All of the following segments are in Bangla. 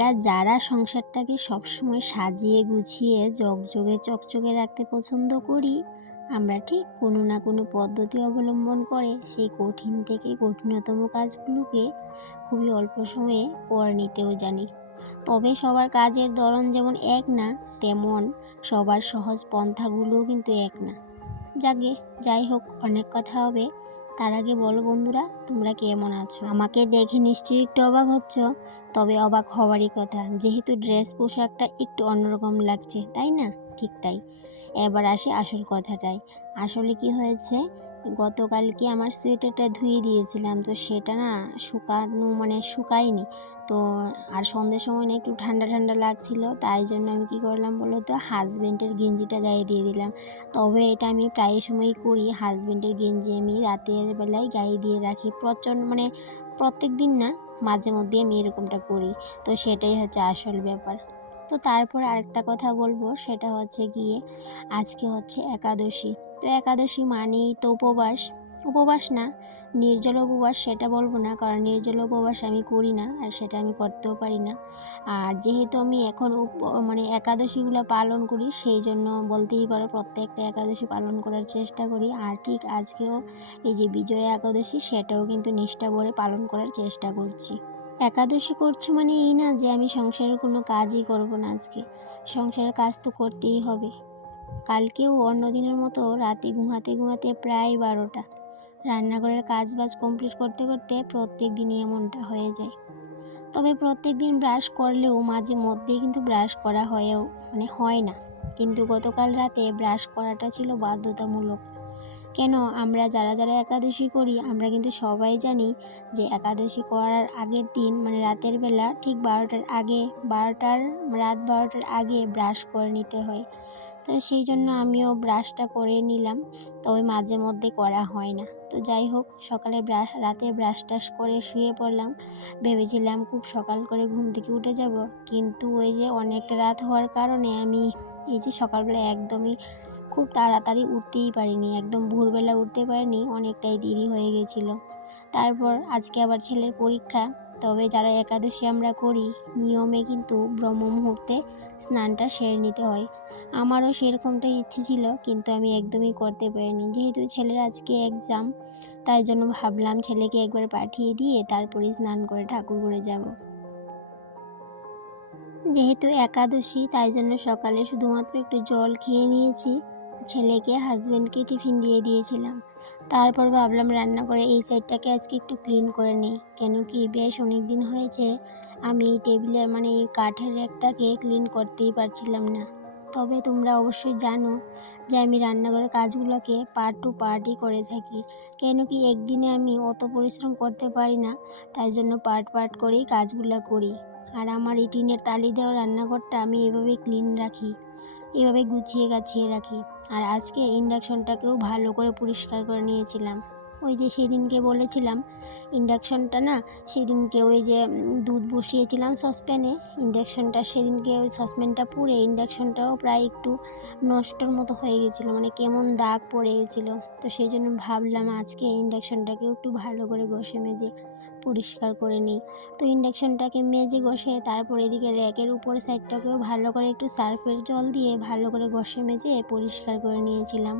আমরা যারা সংসারটাকে সবসময় সাজিয়ে গুছিয়ে ঝকঝকে চকচকে রাখতে পছন্দ করি, আমরা ঠিক কোনো না কোনো পদ্ধতি অবলম্বন করে সেই কঠিন থেকে কঠিনতম কাজগুলোকে খুবই অল্প সময়ে করে নিতেও জানি। তবে সবার কাজের ধরন যেমন এক না, তেমন সবার সহজ পন্থাগুলোও কিন্তু এক না। যাই হোক, অনেক কথা হবে। তার আগে বলো বন্ধুরা, তোমরা কেমন আছো? আমাকে দেখে নিশ্চয়ই একটু অবাক হচ্ছ, তবে অবাক হওয়ারই কথা, যেহেতু ড্রেস পোশাকটা একটু অন্যরকম লাগছে, তাই না? ঠিক তাই। এবার আসি আসল কথাটায়। আসলে কি হয়েছে, গতকালকে আমার সোয়েটারটা ধুয়ে দিয়েছিলাম, তো সেটা না শুকায়নি। তো আর সন্ধ্যের সময় না একটু ঠান্ডা ঠান্ডা লাগছিল, তাই জন্য আমি কি করলাম বলো তো, হাজবেন্ডের গেঞ্জিটা গায়ে দিয়ে দিলাম। তবে এটা আমি প্রায় সময়ই করি, হাজবেন্ডের গেঞ্জি আমি রাতের বেলায় গায়ে দিয়ে রাখি। প্রত্যেক দিন না, মাঝে মধ্যে আমি এরকমটা করি। তো সেটাই হচ্ছে আসল ব্যাপার। তো তারপর আরেকটা কথা বলবো, সেটা হচ্ছে গিয়ে আজকে হচ্ছে একাদশী। তো একাদশী মানেই তো উপবাস না, নির্জল উপবাস সেটা বলবো না, কারণ নির্জল উপবাস আমি করি না, আর সেটা আমি করতেও পারি না। আর যেহেতু আমি এখন একাদশীগুলো পালন করি, সেই জন্য বলতেই পারো প্রত্যেকটা একাদশী পালন করার চেষ্টা করি। আর ঠিক আজকেও এই যে বিজয়া একাদশী, সেটাও কিন্তু নিষ্ঠা ভরে পালন করার চেষ্টা করছি। একাদশী করছি মানে এই না যে আমি সংসারের কোনো কাজই করব না। আজকে সংসারের কাজ তো করতেই হবে। কালকেও অন্য দিনের মতো রাতে ঘুমাতে ঘুমাতে প্রায় 12টা, রান্নাঘরের কাজ বাজ কমপ্লিট করতে করতে প্রত্যেক দিনই এমনটা হয়ে যায়। তবে প্রত্যেক দিন ব্রাশ করলেও মাঝে মধ্যেই কিন্তু ব্রাশ করা হয় না। কিন্তু গতকাল রাতে ব্রাশ করাটা ছিল বাধ্যতামূলক। কেন, আমরা যারা যারা একাদশী করি, আমরা কিন্তু সবাই জানি যে একাদশী করার আগের দিন রাতের বেলা ঠিক রাত 12টার আগে ব্রাশ করে নিতে হয়। তো সেই জন্য আমিও ব্রাশটা করে নিলাম, তবে মাঝে মধ্যে করা হয় না। তো যাই হোক, রাতে ব্রাশ টাশ করে শুয়ে পড়লাম। ভেবেছিলাম খুব সকাল করে ঘুম থেকে উঠে যাব, কিন্তু ওই যে অনেকটা রাত হওয়ার কারণে আমি এই যে সকালবেলা একদমই খুব তাড়াতাড়ি উঠতেই পারিনি, একদম ভোরবেলা উঠতে পারিনি, অনেকটাই দেরি হয়ে গেছিলো। তারপর আজকে আবার ছেলের পরীক্ষা। তবে যারা একাদশী আমরা করি, নিয়মে কিন্তু ব্রহ্ম মুহূর্তে স্নানটা সেরে নিতে হয়। আমারও সেরকমটাই ইচ্ছে ছিল, কিন্তু আমি একদমই করতে পারিনি। যেহেতু ছেলের আজকে এক্সাম, তাই জন্য ভাবলাম ছেলেকে একবার পাঠিয়ে দিয়ে তারপরে স্নান করে ঠাকুর ঘরে যাব। যেহেতু একাদশী, তাই জন্য সকালে শুধুমাত্র একটু জল খেয়ে নিয়েছি। ছেলেকে হাজব্যান্ডকে টিফিন দিয়ে দিয়েছিলাম। তারপর ভাবলাম রান্না করে এই সাইডটাকে আজকে একটু ক্লিন করে নিই। কেন কি, বেশ অনেক দিন হয়েছে আমি এই টেবিলের এই কাঠের র্যাকটাকে ক্লিন করতেই পারছিলাম না। তবে তোমরা অবশ্যই জানো যে আমি রান্নাঘরের কাজগুলোকে পার্ট টু পার্টই করে থাকি। কেন কি, একদিনে আমি অত পরিশ্রম করতে পারি না, তাই জন্য পার্ট পার্ট করেই কাজগুলো করি। আর আমার এই টিনের তালি দেওয়া রান্নাঘরটা আমি এভাবেই ক্লিন রাখি, এভাবে গুছিয়ে গাছিয়ে রাখি। আর আজকে ইন্ডাকশনটাকেও ভালো করে পরিষ্কার করে নিয়েছিলাম। ওই যে সেদিনকে বলেছিলাম ইন্ডাকশনটা না, সেদিনকে ওই যে দুধ বসিয়েছিলাম সসপ্যানে, ইন্ডাকশনটা সেদিনকে ওই সসপ্যানটা পুড়ে ইন্ডাকশনটাও প্রায় একটু নষ্টর মতো হয়ে গেছিলো, কেমন দাগ পড়ে গেছিলো। তো সেই জন্য ভাবলাম আজকে ইন্ডাকশনটাকেও একটু ভালো করে ঘষে মেজে পরিষ্কার করে নিই। তো ইন্ডাকশনটাকে মেজে ঘষে তারপর এদিকে র্যাকের উপর সাইডটাকেও ভালো করে একটু সার্ফের জল দিয়ে ভালো করে ঘষে মেজে পরিষ্কার করে নিয়েছিলাম।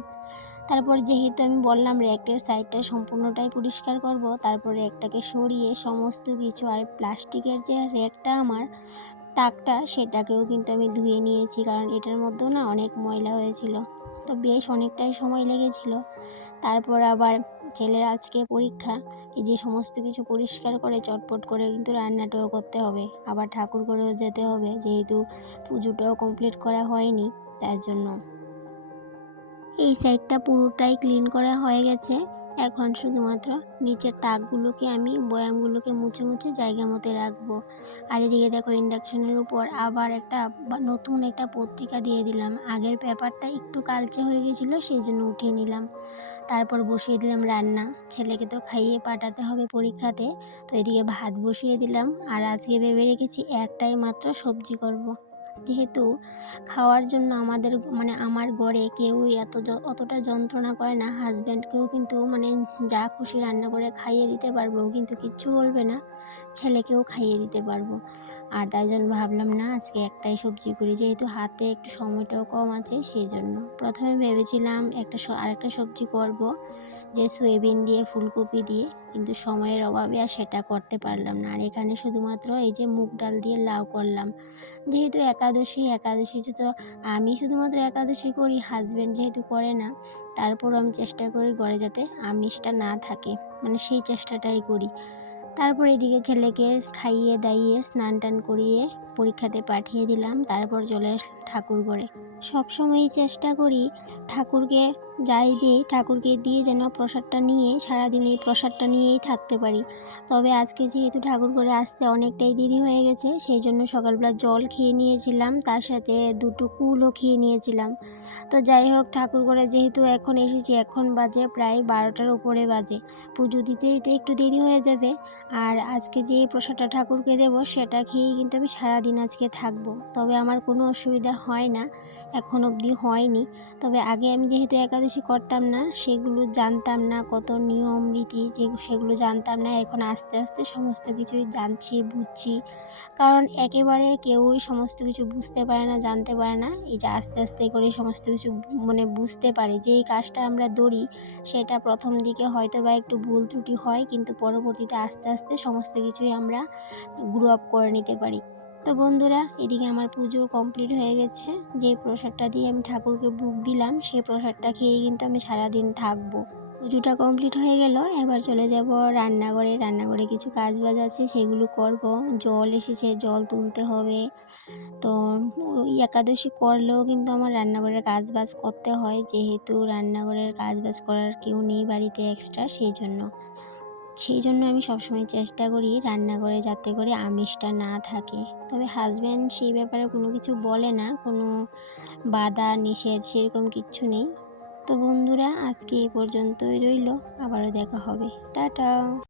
তারপর যেহেতু আমি বললাম র্যাকের সাইডটা সম্পূর্ণটাই পরিষ্কার করব, তারপর র্যাকটাকে সরিয়ে সমস্ত কিছু, আর প্লাস্টিকের যে র্যাকটা আমার তাকটা, সেটাকেও কিন্তু আমি ধুয়ে নিয়েছি, কারণ এটার মধ্যেও না অনেক ময়লা হয়েছিল। তো বেশ অনেকটাই সময় লেগেছিল। তারপর আবার ছেলের আজকে পরীক্ষা, এই যে সমস্ত কিছু পরিষ্কার করে চটপট করে কিন্তু রান্নাটাও করতে হবে, আবার ঠাকুর ঘরেও যেতে হবে, যেহেতু পুজোটাও কমপ্লিট করা হয়নি, তার জন্য। এই সাইডটা পুরোটাই ক্লিন করা হয়ে গেছে। এখন শুধুমাত্র নিচের তাকগুলোকে আমি বয়ামগুলোকে মুছে মুছে জায়গা মতো রাখবো। আর এদিকে দেখো, ইন্ডাকশনের উপর আবার নতুন একটা পত্রিকা দিয়ে দিলাম। আগের পেপারটা একটু কালচে হয়ে গেছিলো, সেই জন্য উঠিয়ে নিলাম। তারপর বসিয়ে দিলাম রান্না। ছেলেকে তো খাইয়ে পাঠাতে হবে পরীক্ষাতে, তো এদিকে ভাত বসিয়ে দিলাম। আর আজকে ভেবে রেখেছি একটাই মাত্র সবজি করব। যেহেতু খাওয়ার জন্য আমাদের আমার ঘরে কেউই অতটা যন্ত্রণা করে না। হাজব্যান্ডকেও কিন্তু যা খুশি রান্না করে খাইয়ে দিতে পারবো, ও কিন্তু কিচ্ছু বলবে না। ছেলেকেও খাইয়ে দিতে পারবো। আর তাই জন্য ভাবলাম না আজকে একটাই সবজি করি, যেহেতু হাতে একটু সময়টাও কম আছে সেই জন্য। প্রথমে ভেবেছিলাম আরেকটা সবজি করব, যে সয়াবিন দিয়ে ফুলকপি দিয়ে, কিন্তু সময়ের অভাবে আর সেটা করতে পারলাম না। আর এখানে শুধুমাত্র এই যে মুগ ডাল দিয়ে লাউ করলাম। যেহেতু একাদশীতে তো আমি শুধুমাত্র একাদশী করি, হাজব্যান্ড যেহেতু করে না, তারপরও আমি চেষ্টা করি ঘরে যাতে আমিষটা না থাকে, সেই চেষ্টাটাই করি। তারপর এদিকে ছেলেকে খাইয়ে দাইয়ে স্নান টান করিয়ে পরীক্ষাতে পাঠিয়ে দিলাম। তারপর চলে আসলাম ঠাকুর ঘরে। সবসময়ই চেষ্টা করি ঠাকুরকে যাই দিই, ঠাকুরকে দিয়ে যেন প্রসাদটা নিয়ে সারাদিন এই প্রসাদটা নিয়েই থাকতে পারি। তবে আজকে যেহেতু ঠাকুর ঘরে আসতে অনেকটাই দেরি হয়ে গেছে, সেই জন্য সকালবেলা জল খেয়ে নিয়েছিলাম, তার সাথে দুটো কুলও খেয়ে নিয়েছিলাম। তো যাই হোক, ঠাকুর ঘরে যেহেতু এখন এসেছি, এখন বাজে প্রায় 12টার উপরে বাজে। পুজো দিতে দিতে একটু দেরি হয়ে যাবে। আর আজকে যে প্রসাদটা ঠাকুরকে দেবো সেটা খেয়েই কিন্তু আমি সারাদিন আজকে থাকবো। তবে আমার কোনো অসুবিধা হয় না, এখন অবধি হয়নি। তবে আগে আমি যেহেতু একাদশী করতাম না, সেগুলো জানতাম না, কত নিয়ম রীতি সেগুলো জানতাম না। এখন আস্তে আস্তে সমস্ত কিছুই জানছি, বুঝছি। কারণ একেবারে কেউই সমস্ত কিছু বুঝতে পারে না, জানতে পারে না। এই যে আস্তে আস্তে করে সমস্ত কিছু বুঝতে পারে। যে এই কাজটা আমরা ধরি, সেটা প্রথম দিকে হয়তো বা একটু ভুল ত্রুটি হয়, কিন্তু পরবর্তীতে আস্তে আস্তে সমস্ত কিছুই আমরা গ্রো আপ করে নিতে পারি। তো বন্ধুরা, এদিকে আমার পুজো কমপ্লিট হয়ে গেছে। যে প্রসাদটা দিয়ে আমি ঠাকুরকে ভোগ দিলাম, সেই প্রসাদটা খেয়েই কিন্তু আমি সারাদিন থাকবো। পুজোটা কমপ্লিট হয়ে গেল, এবার চলে যাব রান্নাঘরে। রান্নাঘরে কিছু কাজ বাজ আছে, সেগুলো করব। জল এসেছে, জল তুলতে হবে। তো ওই একাদশী করলেও কিন্তু আমার রান্নাঘরের কাজ বাজ করতে হয়, যেহেতু রান্নাঘরের কাজ বাজ করার কেউ নেই বাড়িতে এক্সট্রা, সেই জন্য আমি সবসময় চেষ্টা করি রান্নাঘরে যাতে করে আমিষটা না থাকে। তবে হাজব্যান্ড সেই ব্যাপারে কোনো কিছু বলে না, কোনো বাধা নিষেধ সেরকম কিচ্ছু নেই। তো বন্ধুরা, আজকে এই পর্যন্তই রইল, আবারও দেখা হবে। টাটা।